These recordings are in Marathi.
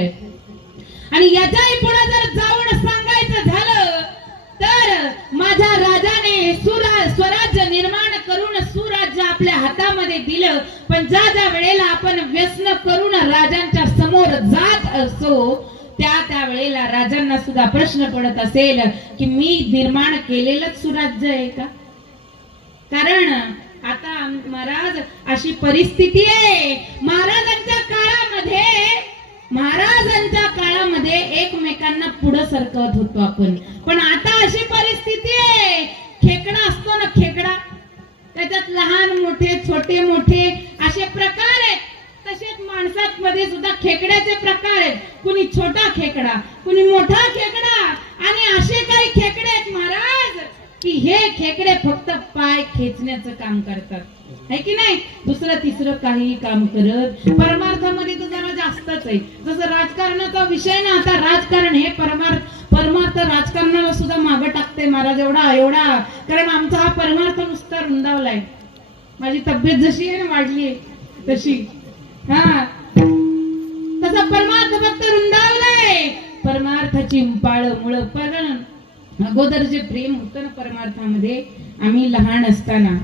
आणि याच्याही पुढे जर जाऊन सांगायचं झालं तर माझ्या राजाने स्वराज्य निर्माण करून सुराज्य आपल्या हातामध्ये दिलं, पण ज्या ज्या वेळेला आपण व्यसन करून राजांच्या समोर जात असतो त्या वेळेला राजांना सुद्धा प्रश्न पडत असेल की मी निर्माण केलेलं सुराज्य आहे का? कारण आता महाराज अशी परिस्थिती आहे, महाराजांच्या काळामध्ये एकमेकांना पुढे सरकवत होतो आपण, पण आता अशी परिस्थिती आहे, खेकडा असतो ना खेकडा, त्याच्यात लहान मोठे छोटे मोठे असे प्रकार आहेत, तसेच माणसांमध्ये सुद्धा खेकड्याचे प्रकार आहेत, कुणी छोटा खेकडा कुणी मोठा खेकडा, आणि असे काही खेकडे आहेत महाराज की हे खेकडे फक्त पाय खेचण्याचं काम करतात, है की नाही, दुसरं तिसरं काही काम करत. परमार्थामध्ये तर जरा जास्तच आहे, जसं राजकारणाचा विषय ना, आता राजकारण हे परमार्थ राजकारणाला सुद्धा मागे टाकते महाराज, एवढा कारण आमचा हा परमार्थ नुसता रुंदावलाय, माझी तब्येत जशी आहे ना वाढली आहे तशी, हा तसा परमार्थ फक्त रुंदावलाय. परमार्थाची पाळ मुळ पण अगोदर जे प्रेम होतं ना परमार्थामध्ये, आम्ही लहान असताना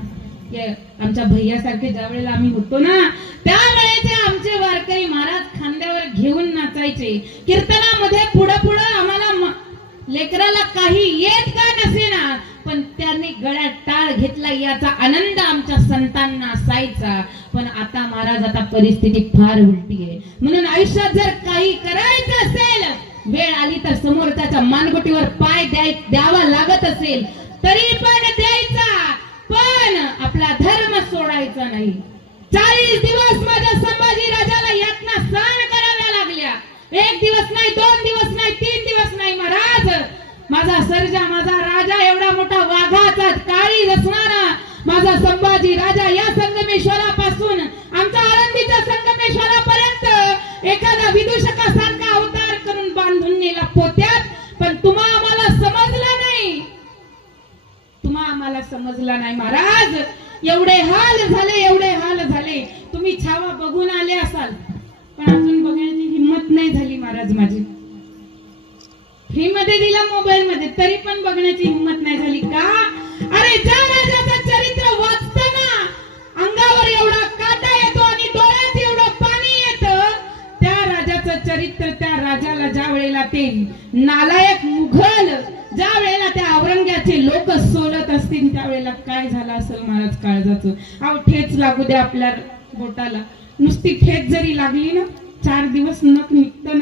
आमच्या भैयासारखे ज्या वेळेला आम्ही होतो ना त्यावेळेचे आमचे वारकरी महाराज खांद्यावर घेऊन नाचायचे कीर्तनामध्ये, पुढं आम्हाला लेकराला काही येत का नसेना पण त्यांनी गळ्यात टाळ घेतला याचा आनंद आमच्या संतांना असायचा. पण आता महाराज आता परिस्थिती फार उलटी आहे, म्हणून आयुष्यात जर काही करायचं असेल, वेळ आली तर समोर त्याच्या मानगुटीवर पाय द्यावा लागत असेल तरी पण द्यायचा, पण आपला धर्म सोडायचा नाही. 40 दिवस माझ्या संभाजी राजाला यातना सहन कराव्या लागल्या, 1 दिवस नाही, 2 दिवस नाही, 3 दिवस नाही महाराज. माझा सर्जा, माझा राजा, एवढा मोठा वाघाचा काळीज असणारा माझा संभाजी राजा या संगमेश्वरापासून आमच्या आळंदीच्या संगमेश्वरापर्यंत एखादा विदूषकासारखा अवतार करून बांधून नेला पोत्यात, पण तुम्हा आम्हाला समजला नाही महाराज. एवढे हाल झाले, तुम्ही छावा बघून आले असाल, पण अजून बघण्याची हिंमत नाही झाली महाराज माझी. फ्री मध्ये दिला मोबाईल मध्ये तरी पण बघण्याची हिंमत नाही झाली का? अरे ज्या राजाचं चरित्र वाचताना अंगावर एवढा काटा येतो आणि डोळ्यात एवढं पाणी येतं, त्या राजाचं चरित्र, त्या राजाला ज्या वेळेला ते नालायक मुघल ज्या वेळेला त्या औरंग्याचे लोक सोलत असतील त्यावेळेला काय झालं असेल महाराज काळजाचं. अहो ठेच लागू द्या आपल्या बोटाला, नुसती ठेच जरी लागली ना 4 दिवस नख निघतं